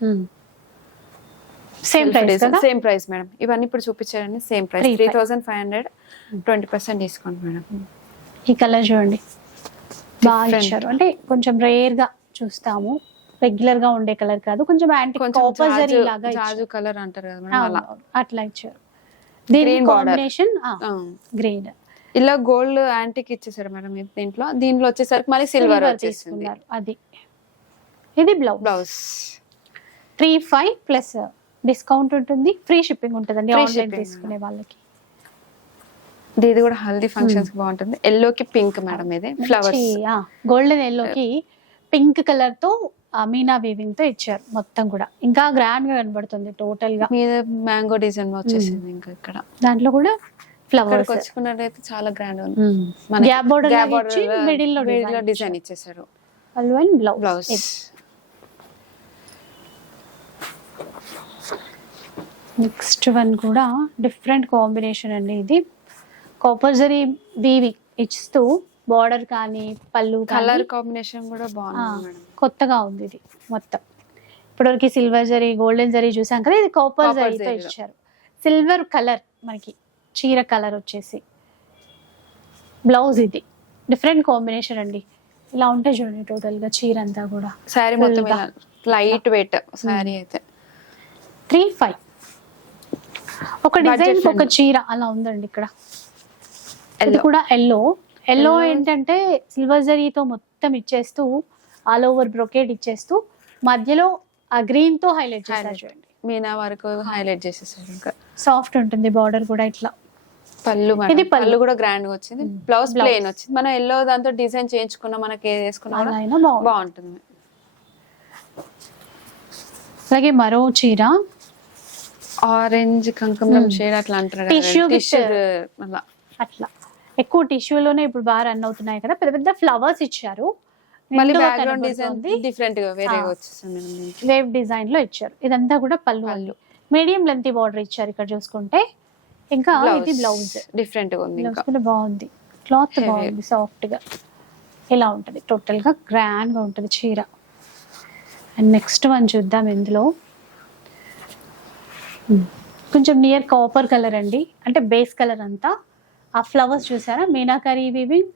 Speaker 1: Same price
Speaker 2: same price madam. ఇవన్నీ ఇప్పుడు చూపించారని same price three. Thousand five hundred twenty percent discount madam.
Speaker 1: ఈ కలర్ చూడండి. బాగా. ఇచ్చారు. అంటే కొంచెం రేర్గా చూస్తాము. రెగ్యులర్గా ఉండే కలర్ కాదు. కొంచెం యాంటీ
Speaker 2: కొంచెం
Speaker 1: కాపర్ లాగా
Speaker 2: జాజు. కలర్ అంటారు కదా మేడం అలా.
Speaker 1: అట్లా ఇచ్చారు. దీని. కాంబినేషన్
Speaker 2: ఆ.
Speaker 1: గ్రీన్
Speaker 2: ఇలా గోల్డ్ యాంటిక్ ఇచ్చేసారు మేడం దీంట్లో. దీంట్లో వచ్చేసరికి మళ్ళీ సిల్వర్ వచ్చేసింది.
Speaker 1: అది. ఇది blouse
Speaker 2: blouse
Speaker 1: three five plus discount ఉంటుంది. ఫ్రీ షిప్పింగ్ ఉంటుందండి ఆన్లైన్. తీసుకునే వాళ్ళకి.
Speaker 2: ఇది కూడా హల్దీ ఫంక్షన్స్కి బాగుంటుంది. ఎల్లో కి పింక్ మేడం ఇది. ఫ్లవర్స్
Speaker 1: గోల్డెన్ ఎల్లోకి పింక్ కలర్తో మీనా వీవింగ్తో ఇచ్చారు మొత్తం కూడా. ఇంకా గ్రాండ్గా కనబడుతుంది టోటల్గా.
Speaker 2: మీద మ్యాంగో డిజైన్ వచ్చేసింది ఇంకా ఇక్కడ.
Speaker 1: దాంట్లో కూడా ఫ్లవర్స్.
Speaker 2: వచ్చుకున్నట్టయితే చాలా గ్రాండ్ ఉంది.
Speaker 1: గ్యాప్ బోర్డర్ ఇచ్చి
Speaker 2: మిడిల్లో మిడిల్లో
Speaker 1: డిజైన్
Speaker 2: ఇచ్చేసారు.
Speaker 1: బ్లౌజ్
Speaker 2: బ్లౌజ్
Speaker 1: నెక్స్ట్ వన్ కూడా డిఫరెంట్ కాంబినేషన్ అండి ఇది. కాపర్ జరీ వీవింగ్ ఇస్తూ బార్డర్ కానీ పళ్ళు
Speaker 2: కలర్ కాంబినేషన్ కూడా బాగుంది
Speaker 1: కొత్తగా ఉంది ఇది మొత్తం. ఇప్పటివరకు సిల్వర్ జరీ గోల్డెన్ జరీ చూసాం కదా ఇది కాపర్ జరీతో. ఇచ్చారు. సిల్వర్ కలర్ మనకి. చీర కలర్ వచ్చేసి. బ్లౌజ్ ఇది. డిఫరెంట్ కాంబినేషన్ అండి. ఇలా ఉంటే చూడండి టోటల్గా చీర అంతా కూడా
Speaker 2: శారీ మొత్తం. లైట్ వెయిట్ శారీ అయితే.
Speaker 1: Three five. ఒక డిజైన్ ఒక. చీర అలా ఉందండి ఇక్కడ. ఇది కూడా ఎల్లో ఎల్లో. ఏంటంటే సిల్వర్ జరీతో మొత్తం ఇచ్చేస్తూ ఆల్ ఓవర్ బ్రొకేట్ ఇచ్చేస్తూ మధ్యలో ఆ గ్రీన్తో హైలైట్ చేశారు. చూడండి.
Speaker 2: మీనా వరకు హైలైట్ చేసేసారు ఇంకా.
Speaker 1: సాఫ్ట్ ఉంటుంది బార్డర్ కూడా ఇట్లా.
Speaker 2: పళ్ళు.
Speaker 1: ఇది పళ్ళు.
Speaker 2: కూడా గ్రాండ్గా వచ్చింది బ్లౌజ్. ప్లెయిన్ వచ్చింది. మనం ఎల్లో దాంతో డిజైన్ చేయించుకున్నా మనకి ఏది వేసుకున్నా బాగుంటుంది.
Speaker 1: అలాగే మరో చీర.
Speaker 2: Orange
Speaker 1: Hmm.
Speaker 2: షేడ్ అట్లా అంటారు టిష్యూ అలా
Speaker 1: అట్లా. ఎక్కువ టిష్యూలోనే ఇప్పుడు బాగా రన్ అవుతున్నాయి కదా. పెద్ద పెద్ద ఫ్లవర్స్ ఇచ్చారు.
Speaker 2: మళ్ళీ బ్యాక్గ్రౌండ్ డిజైన్. డిఫరెంట్గా వేరే దీనికి.
Speaker 1: వేవ్ డిజైన్లో ఇచ్చారు. ఇదంతా కూడా పళ్ళు.
Speaker 2: పళ్ళు.
Speaker 1: మీడియం లెంత్ బార్డర్ ఇచ్చారు ఇక్కడ చూసుకుంటే. ఇంకా ఇది బ్లౌజ్
Speaker 2: డిఫరెంట్గా ఉంది
Speaker 1: బ్లౌజ్ కూడా బాగుంది. క్లాత్. బాగుంది సాఫ్ట్గా. ఇలా ఉంటది? టోటల్గా గ్రాండ్గా ఉంటది చీర. అండ్ నెక్స్ట్ వన్ చూద్దాం ఇందులో. Hmm. కొంచెం నియర్ కాపర్ కలర్ అండి. అంటే బేస్ కలర్ అంతా. ఆ ఫ్లవర్స్ చూసారా? మీనాకరీ వీవింగ్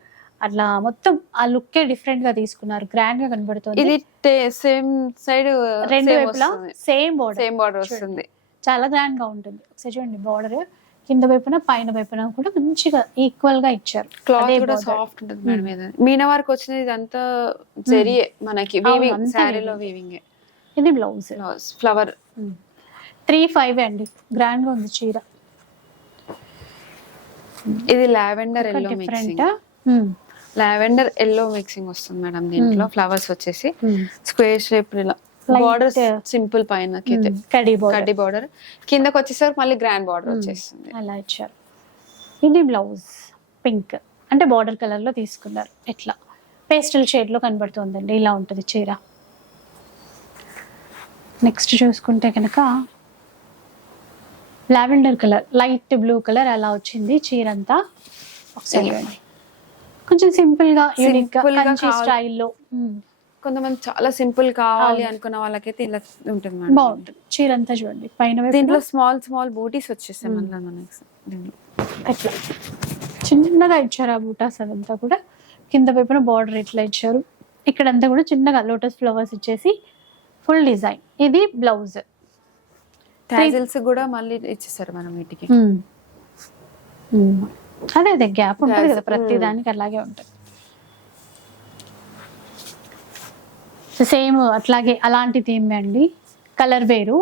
Speaker 1: అట్లా మొత్తం ఆ లుక్కే డిఫరెంట్గా తీసుకున్నారు. గ్రాండ్గా కనబడుతుంది.
Speaker 2: ఇది సేమ్ సైడ్
Speaker 1: రెండు వైపులా సేమ్ బార్డర్
Speaker 2: సేమ్ బార్డర్ వస్తుంది.
Speaker 1: చాలా గ్రాండ్గా ఉంటుంది. ఒకసారి చూడండి బార్డర్ కింద వైపున పైన వైపున కూడా మంచిగా ఈక్వల్గా ఇచ్చారు.
Speaker 2: క్లాత్ కూడా. సాఫ్ట్ ఉంటుంది మేడం మీద మీనా వరకు వచ్చినది ఇదంతా జరిగే మనకి వీవింగ్
Speaker 1: weaving.
Speaker 2: వీవింగ్
Speaker 1: ఇది blouse
Speaker 2: blouse flower
Speaker 1: three five అండి. గ్రాండ్గా ఉంది చీర.
Speaker 2: ఇది lavender yellow mixing lavender yellow mixing వస్తుంది మేడం దీంట్లో. ఫ్లవర్స్ వచ్చేసి. స్క్వేర్ షేప్ ఇలా బార్డర్
Speaker 1: uh,
Speaker 2: సింపుల్ పైన
Speaker 1: కడీ బోర్డర్
Speaker 2: కడ్డీ బార్డర్ కిందకి వచ్చేసరికి మళ్ళీ గ్రాండ్ బార్డర్ వచ్చేస్తుంది.
Speaker 1: అలా ఇచ్చారు ఇది బ్లౌజ్ పింక్ అంటే బార్డర్ కలర్లో తీసుకున్నారు. ఇట్లా పేస్టల్ షేడ్లో కనబడుతుందండి. ఇలా ఉంటుంది చీర. నెక్స్ట్ చూసుకుంటే కనుక lavender colour light blue colour అలా వచ్చింది. చీర అంతా ఒకసారి. కొంచెం సింపుల్గా
Speaker 2: యూనిక్గా.
Speaker 1: స్టైల్లో
Speaker 2: కొంతమంది చాలా సింపుల్ కావాలి అనుకున్న వాళ్ళకైతే ఇలా ఉంటుంది మేడం
Speaker 1: బాగుంటుంది. చీర అంతా చూడండి. పైన
Speaker 2: దీంట్లో స్మాల్ స్మాల్ బూటీస్ వచ్చేస్తాయి మళ్ళీ మనకి.
Speaker 1: ఇట్లా చిన్నగా ఇచ్చారు ఆ బూటాస్ అదంతా కూడా. కింద వైపున బార్డర్ ఇట్లా ఇచ్చారు. ఇక్కడంతా కూడా చిన్నగా లోటస్ ఫ్లవర్స్ ఇచ్చేసి ఫుల్ డిజైన్ ఇది బ్లౌజ్
Speaker 2: టాజిల్స్ కూడా మళ్ళీ ఇచ్చేసారు మనం వీటికి.
Speaker 1: అదే అదే గ్యాప్ ఉంటుంది కదా. ప్రతి. దానికి అలాగే ఉంటుంది. సేమ్ అట్లాగే అలాంటి థీమ్ అండి కలర్ వేరు.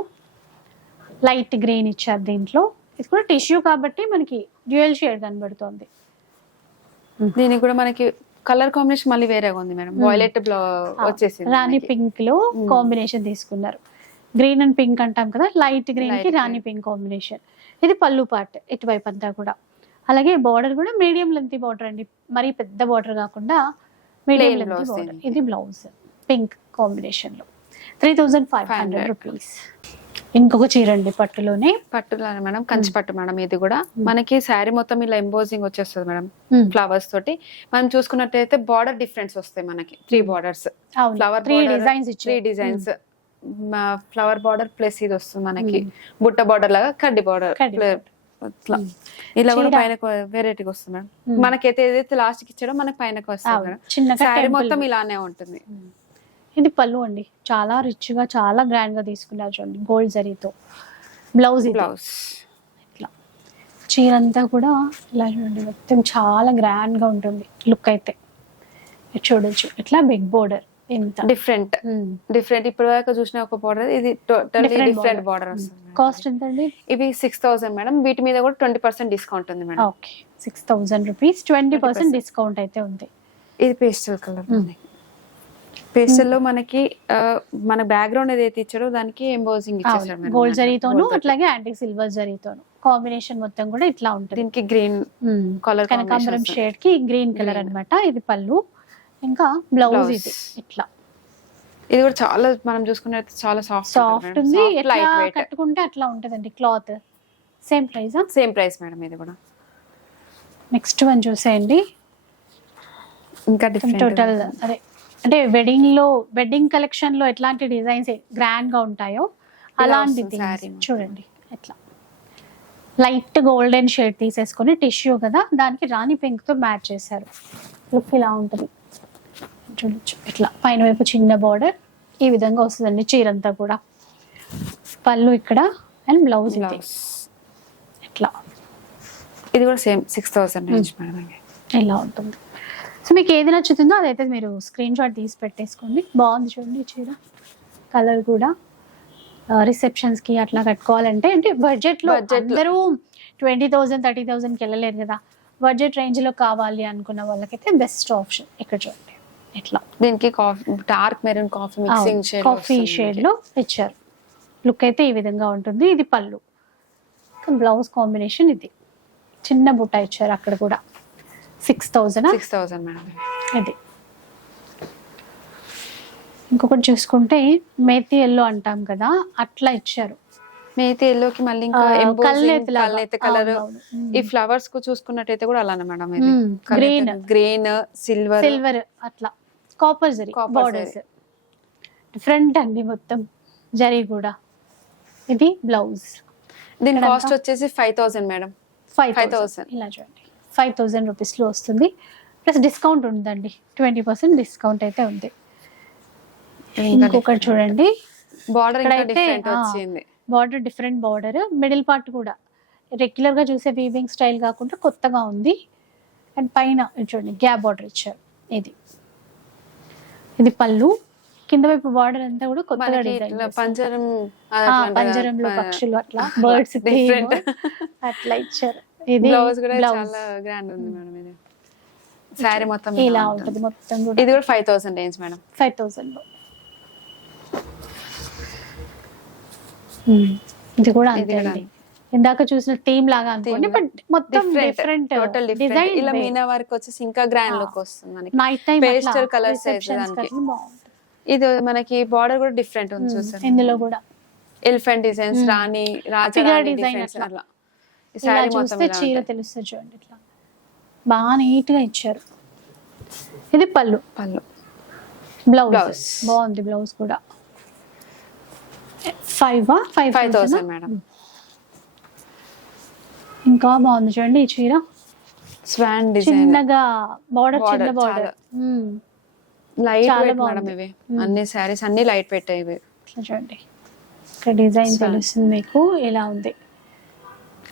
Speaker 1: లైట్ గ్రీన్ ఇచ్చారు దీంట్లో. ఇది కూడా టిష్యూ కాబట్టి మనకి డ్యూయల్ షేడ్ కనబడుతోంది.
Speaker 2: దీనికి కూడా మనకి కలర్ కాంబినేషన్ మళ్ళీ వేరేగా ఉంది మేడం. వైలెట్ వచ్చేసింది
Speaker 1: రాణి.
Speaker 2: పింక్లో.
Speaker 1: కాంబినేషన్ తీసుకున్నారు. గ్రీన్ అండ్ పింక్ అంటాం కదా లైట్
Speaker 2: గ్రీన్కి
Speaker 1: రాణి పింక్ కాంబినేషన్ ఇది పళ్ళు పార్ట్ ఇటువైపు అంతా కూడా. అలాగే బార్డర్ కూడా మీడియం లెంత్ బార్డర్ అండి. మరీ పెద్ద బార్డర్ కాకుండా మీడియం లెంత్ బార్డర్. ఇది బ్లౌజ్ పింక్ కాంబినేషన్లో three thousand five hundred
Speaker 2: 500
Speaker 1: rupees ఇంకొక చీర అండి పట్టులోనే.
Speaker 2: పట్టులానే మేడం కంచి పట్టు మేడం ఇది కూడా. మనకి శారీ మొత్తం ఇలా ఎంబోజింగ్ వచ్చేస్తుంది మేడం. ఫ్లవర్స్ తోటి. మనం చూసుకున్నట్టయితే బార్డర్ డిఫరెన్స్ వస్తాయి మనకి three borders flower
Speaker 1: three designs
Speaker 2: three designs flower border plus ఇది వస్తుంది మనకి. బుట్ట బార్డర్ లాగా కడ్డీ బార్డర్ ఇలా కూడా. పైన వెరైటీగా వస్తుంది మేడం. మనకైతే ఏదైతే లాస్ట్కి ఇచ్చాడో మనకి పైన వస్తుంది. మేడం. శారీ మొత్తం. ఇలానే ఉంటుంది.
Speaker 1: ఇది పళ్ళు అండి. చాలా రిచ్గా చాలా గ్రాండ్గా తీసుకున్నారు చూడండి. గోల్డ్ జరీతో బ్లౌజ్
Speaker 2: బ్లౌజ్
Speaker 1: ఇట్లా. చీర అంతా కూడా ఇలా చూడండి మొత్తం చాలా గ్రాండ్గా ఉంటుంది లుక్ అయితే. చూడొచ్చు. ఇట్లా బిగ్ బోర్డర్ ఇంత
Speaker 2: డిఫరెంట్ డిఫరెంట్ ఇప్పటి వరకు చూసిన ఒక బార్డర్ ఇది టోటల్లీ డిఫరెంట్. బార్డర్
Speaker 1: కాస్ట్ ఎంత అండి
Speaker 2: ఇవి సిక్స్ థౌసండ్ మేడం. వీటి మీద కూడా ట్వంటీ పర్సెంట్ డిస్కౌంట్ ఉంది madam.
Speaker 1: Okay six thousand rupees twenty percent
Speaker 2: 20%
Speaker 1: discount అయితే ఉంది.
Speaker 2: ఇది పేస్టల్ కలర్. పేస్టల్లో మనకి మన బ్యాక్గ్రౌండ్ ఏదైతే ఇచ్చాడో దానికి ఎంబోజింగ్ ఇచ్చేసాడు
Speaker 1: గోల్డ్. జరీతోను. అట్లాగే యాంటిక్ సిల్వర్ జరీతోను. కాంబినేషన్ మొత్తం కూడా ఇట్లా ఉంటుంది.
Speaker 2: దీనికి గ్రీన్ కలర్
Speaker 1: కనకాంబరం షేడ్కి గ్రీన్ కలర్. అన్నమాట. ఇది పళ్ళు ఇంకా బ్లౌజ్. ఇది ఇట్లా.
Speaker 2: ఇది కూడా చాలా మనం చూసుకున్నట్టు చాలా సాఫ్ట్
Speaker 1: సాఫ్ట్ ఉంది. ఎట్లా
Speaker 2: లైట్ వెయిట్.
Speaker 1: కట్టుకుంటే అట్లా ఉంటదండి cloth. Same price
Speaker 2: same price madam ఇది కూడా.
Speaker 1: నెక్స్ట్ వన్ చూసేయండి.
Speaker 2: ఇంకా డిఫరెంట్
Speaker 1: టోటల్ అదే. అంటే వెడ్డింగ్లో వెడ్డింగ్ కలెక్షన్లో ఎట్లాంటి డిజైన్స్ గ్రాండ్గా ఉంటాయో అలాంటి. చూడండి ఎట్లా. లైట్ గోల్డెన్ షేడ్ తీసేసుకొని టిష్యూ కదా దానికి రాణి పింక్తో మ్యాచ్ చేశారు. లుక్ ఇలా ఉంటుంది. చూడొచ్చు. ఇట్లా పైన వైపు చిన్న బార్డర్ ఈ విధంగా వస్తుందండి చీరంతా కూడా. పళ్ళు ఇక్కడ అండ్ బ్లౌజ్ ఇట్లా
Speaker 2: ఇది కూడా సేమ్ సిక్స్ థౌసండ్
Speaker 1: ఇలా ఉంటుంది. సో మీకు ఏది నచ్చుతుందో అదైతే మీరు స్క్రీన్ షాట్ తీసి పెట్టేసుకోండి. బాగుంది చూడండి చీర. కలర్ కూడా. రిసెప్షన్స్కి అట్లా కట్టుకోవాలంటే అంటే
Speaker 2: బడ్జెట్లో.
Speaker 1: అందరూ ట్వంటీ థౌసండ్ థర్టీ థౌసండ్కి వెళ్ళలేరు కదా. బడ్జెట్ రేంజ్లో కావాలి అనుకున్న వాళ్ళకైతే బెస్ట్ ఆప్షన్ ఇక్కడ చూడండి. ఇట్లా.
Speaker 2: దీనికి coffee dark maroon coffee mixing shade
Speaker 1: coffee షేడ్లో ఇచ్చారు. లుక్ అయితే ఈ విధంగా ఉంటుంది. ఇది పళ్ళు. బ్లౌజ్ కాంబినేషన్ ఇది. చిన్న బుట్ట ఇచ్చారు అక్కడ కూడా. Six thousand
Speaker 2: six thousand madam.
Speaker 1: ఇది ఇంకొకటి చూసుకుంటే మేతి ఎల్లో అంటాం కదా అట్లా ఇచ్చారు.
Speaker 2: మేతి ఎల్లోకి మళ్ళీ ఇంకా
Speaker 1: కల్నేతి
Speaker 2: కలర్. ఈ ఫ్లవర్స్కు చూసుకున్నట్టయితే కూడా అలానే మేడం ఇది.
Speaker 1: Green.
Speaker 2: గ్రీన్ సిల్వర్
Speaker 1: సిల్వర్ అట్లా. కాపర్ జరీ బార్డర్స్ డిఫరెంట్ అండి మొత్తం. జరీ కూడా. ఇది బ్లౌజ్
Speaker 2: దీని కాస్ట్ వచ్చేసి five thousand madam.
Speaker 1: Five
Speaker 2: 5,000.
Speaker 1: Thousand ఇలా చూడండి. ఫైవ్ థౌసండ్ రూపీస్లో వస్తుంది. ప్లస్ డిస్కౌంట్ ఉందండి. ట్వంటీ పర్సెంట్ డిస్కౌంట్ అయితే ఉంది. ఇంకొకటి చూడండి.
Speaker 2: బార్డర్ వచ్చింది.
Speaker 1: Border different border middle part కూడా. రెగ్యులర్గా చూసే వీవింగ్ స్టైల్ కాకుండా కొత్తగా ఉంది. అండ్ పైన చూడండి గ్యాప్ బార్డర్ ఇచ్చారు. ఇది. ఇది పళ్ళు. కింద వైపు బార్డర్ అంతా కూడా కొత్తగా
Speaker 2: పంజరం
Speaker 1: పంజరంలో పక్షులు అట్లా బర్డ్స్ అట్లా ఇచ్చారు. ఇది
Speaker 2: బ్లౌజ్ కూడా. చాలా గ్రాండ్ ఉంది మేడం ఇది. శారీ మొత్తం
Speaker 1: ఇలా ఉంటుంది. మొత్తం కూడా.
Speaker 2: ఇది కూడా five thousand range madam.
Speaker 1: Five thousand. ఇది కూడా అంతే అండి ఇందాక చూసిన థీమ్ లాగా అనుకోండి. బట్ మొత్తం డిఫరెంట్
Speaker 2: టోటల్
Speaker 1: డిజైన్
Speaker 2: ఇలా మీనా వర్క్ వచ్చేసి ఇంకా గ్రాండ్ లుక్ వస్తుంది మనకి.
Speaker 1: నైట్ టైం
Speaker 2: colours అయితే దానికి. ఇది మనకి బార్డర్ కూడా డిఫరెంట్ ఉంది చూసారు
Speaker 1: ఇందులో కూడా.
Speaker 2: ఎలిఫెంట్ డిజైన్స్ రాణి రాజా డిజైన్స్
Speaker 1: అట్లా. ఇలా చూస్తే
Speaker 2: ఇలా
Speaker 1: చీర. తెలుస్తుంది చూడండి ఇట్లా. బాగా నీట్గా ఇచ్చారు. ఇది పళ్ళు.
Speaker 2: పళ్ళు.
Speaker 1: Blouse
Speaker 2: Blouse.
Speaker 1: బాగుంది బ్లౌజ్ కూడా. Five five
Speaker 2: five thousand madam
Speaker 1: ఇంకా బాగుంది చూడండి ఈ చీర.
Speaker 2: స్వాన్ డిజైన్
Speaker 1: చిన్నగా బార్డర్ చిన్న బార్డర్.
Speaker 2: Light weight madam. ఇవి. అన్ని శారీస్ అన్ని లైట్ వెయిట్ ఇవి.
Speaker 1: చూడండి. ఇక్కడ డిజైన్. తెలుస్తుంది మీకు. ఎలా ఉంది.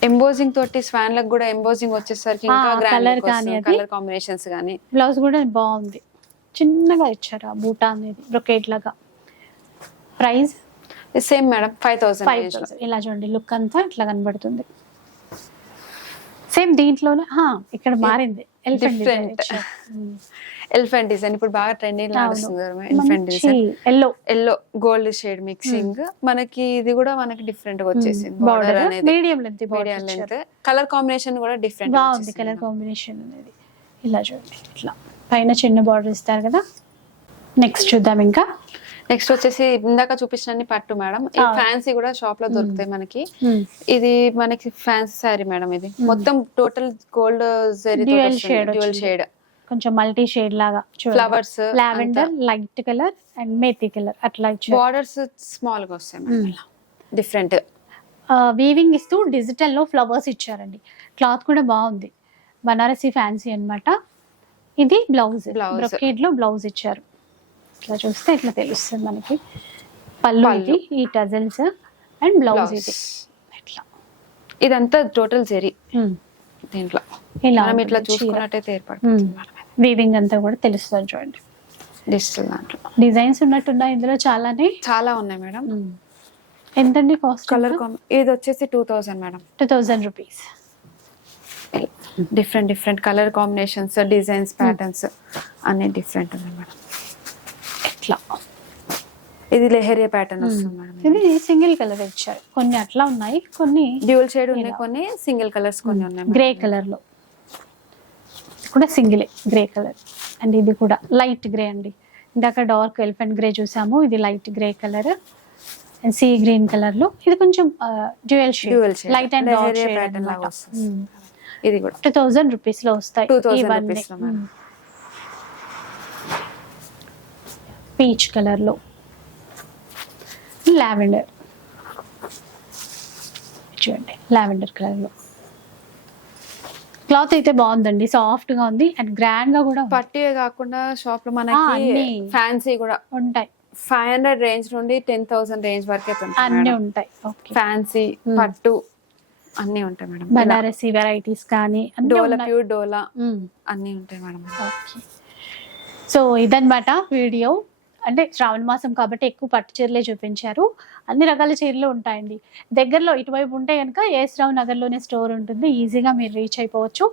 Speaker 2: ఎంబోజింగ్ తోటి స్వాన్లకు కూడా ఎంబోజింగ్ వచ్చేసరికి ఇంకా
Speaker 1: colour కానీ.
Speaker 2: కలర్ కాంబినేషన్స్ కానీ.
Speaker 1: బ్లౌజ్ కూడా బాగుంది. చిన్నగా ఇచ్చారు ఆ బూటా అనేది బ్రొకేట్ లాగా. Price
Speaker 2: same madam five thousand
Speaker 1: ఇలా చూడండి లుక్ అంతా ఇట్లా కనబడుతుంది. సేమ్ దీంట్లోనే ఇక్కడ మారింది. ఎలిఫెంట్ డిజైన్
Speaker 2: ఇప్పుడు బాగా ట్రెండింగ్ నడుస్తుంది elephant design
Speaker 1: yellow
Speaker 2: yellow gold shade mixing మనకి ఇది కూడా మనకి డిఫరెంట్గా వచ్చేసింది. బార్డర్ అనేది
Speaker 1: medium length
Speaker 2: medium length colour combination కూడా డిఫరెంట్
Speaker 1: బాగుంది కలర్ కాంబినేషన్ అనేది. ఇలా చూడండి ఇట్లా. పైన చిన్న బార్డర్ ఇస్తారు కదా. నెక్స్ట్ చూద్దాం ఇంకా.
Speaker 2: నెక్స్ట్ వచ్చేసి ఇందాక చూపించిన పట్టు మేడం. ఈ. ఫ్యాన్సీ కూడా షాప్లో దొరుకుతాయి మనకి.
Speaker 1: Hmm.
Speaker 2: ఇది మనకి ఫ్యాన్సీ సారీ మేడం ఇది. మొత్తం టోటల్ గోల్డ్ డ్యూయల్. షేడ్
Speaker 1: కొంచెం మల్టీ షేడ్ లాగా
Speaker 2: Flowers,
Speaker 1: lavender light colour and methi colour అట్లా
Speaker 2: బార్డర్స్ స్మాల్గా వస్తాయి డిఫరెంట్
Speaker 1: వీవింగ్ ఇస్తూ డిజిటల్లో ఫ్లవర్స్ ఇచ్చారండి. క్లాత్ కూడా బాగుంది. బనారసి ఫ్యాన్సీ అన్నమాట. ఇది బ్లౌజ్. బ్రొకేడ్లో బ్లౌజ్ ఇచ్చారు. ఇట్లా చూస్తే ఇట్లా తెలుస్తుంది మనకి. పళ్ళు. ఇది ఈ టజల్స్ అండ్ బ్లౌజ్ ఇది. ఇట్లా.
Speaker 2: ఇదంతా టోటల్ జెరీ
Speaker 1: Hmm.
Speaker 2: దీంట్లో.
Speaker 1: ఇలా
Speaker 2: మనం ఇట్లా. చూసుకున్నట్టయితే ఏర్పడుతుంది మేడం.
Speaker 1: వీవింగ్ అంతా కూడా తెలుస్తుంది చూడండి.
Speaker 2: డిజిటల్ దాంట్లో
Speaker 1: డిజైన్స్ ఉన్నట్టున్నాయి ఇందులో చాలానే?
Speaker 2: చాలా ఉన్నాయి మేడం.
Speaker 1: ఎంతండి కాస్ట్
Speaker 2: కలర్ ఇది వచ్చేసి two thousand madam.
Speaker 1: Two thousand rupees
Speaker 2: different different colour combinations designs patterns అన్ని డిఫరెంట్ ఉన్నాయి మేడం.
Speaker 1: ఇట్లా
Speaker 2: ఇది లెహరియా ప్యాటర్న్ వస్తుంది మేడం.
Speaker 1: ఇది సింగిల్ కలర్ ఇచ్చారు. కొన్ని అట్లా ఉన్నాయి కొన్ని
Speaker 2: డ్యూల్ షేడ్ ఉన్నాయి కొన్ని సింగిల్ కలర్స్ కొన్ని ఉన్నాయి
Speaker 1: గ్రే కలర్లో. కూడా సింగిల్ గ్రే కలర్. అండ్ ఇది కూడా లైట్ గ్రే అండి. ఇందాక డార్క్ ఎలిఫెంట్ గ్రే చూసాము ఇది light grey colour. And sea green కలర్లో ఇది కొంచెం dual
Speaker 2: dual
Speaker 1: shade light and dark shade అన్నమాట.
Speaker 2: ఇది కూడా.
Speaker 1: టూ థౌజండ్ రూపీస్లో వస్తాయి
Speaker 2: 2000
Speaker 1: ఇవన్నీ. పీచ్ కలర్లో లావెండర్. చూడండి లావెండర్ కలర్లో క్లాత్ అయితే బాగుందండి సాఫ్ట్గా ఉంది అండ్ గ్రాండ్గా కూడా ఉంది.
Speaker 2: పట్టివే కాకుండా
Speaker 1: షాప్లో
Speaker 2: మనకి. ఫ్యాన్సీ కూడా.
Speaker 1: ఉంటాయి.
Speaker 2: ఫైవ్ హండ్రెడ్ రేంజ్ నుండి టెన్ థౌసండ్ రేంజ్ వరకు
Speaker 1: అన్ని
Speaker 2: ఉంటాయి. ఫ్యాన్సీ పట్టు అన్ని ఉంటాయి మేడం.
Speaker 1: బనారసి వెరైటీస్ కానీ
Speaker 2: డోలా. ప్యూర్ డోలా
Speaker 1: మ్మ్.
Speaker 2: అన్ని ఉంటాయి మేడం.
Speaker 1: ఓకే సో ఇదన్నమాట వీడియో అంటే శ్రావణ మాసం కాబట్టి ఎక్కువ పట్టు చీరలే చూపించారు. అన్ని రకాల చీరలు ఉంటాయండి. దగ్గరలో ఇటువైపు ఉంటే కనుక ఏస్రావు నగర్లోనే స్టోర్ ఉంటుంది. ఈజీగా మీరు రీచ్ అయిపోవచ్చు.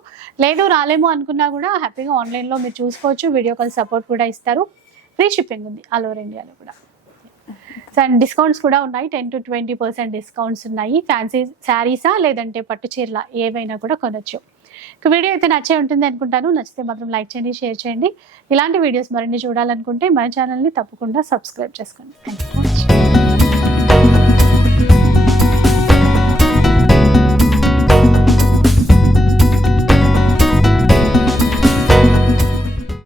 Speaker 1: లేదు రాలేము అనుకున్నా కూడా హ్యాపీగా ఆన్లైన్లో మీరు చూసుకోవచ్చు. వీడియో కాల్ సపోర్ట్ కూడా ఇస్తారు. ఫ్రీ షిప్పింగ్ ఉంది ఆల్ ఓవర్ ఇండియాలో కూడా. సో అండ్ డిస్కౌంట్స్ కూడా ఉన్నాయి. Ten to twenty percent discounts ఉన్నాయి. ఫ్యాన్సీ శారీసా లేదంటే పట్టు చీరల ఏవైనా కూడా కొనొచ్చు. ఇక వీడియో అయితే నచ్చే ఉంటుంది అనుకుంటాను. నచ్చితే మాత్రం లైక్ చేయండి షేర్ చేయండి. ఇలాంటి వీడియోస్ మరిన్ని చూడాలనుకుంటే మన ఛానల్ని తప్పకుండా సబ్స్క్రైబ్ చేసుకోండి. Thank you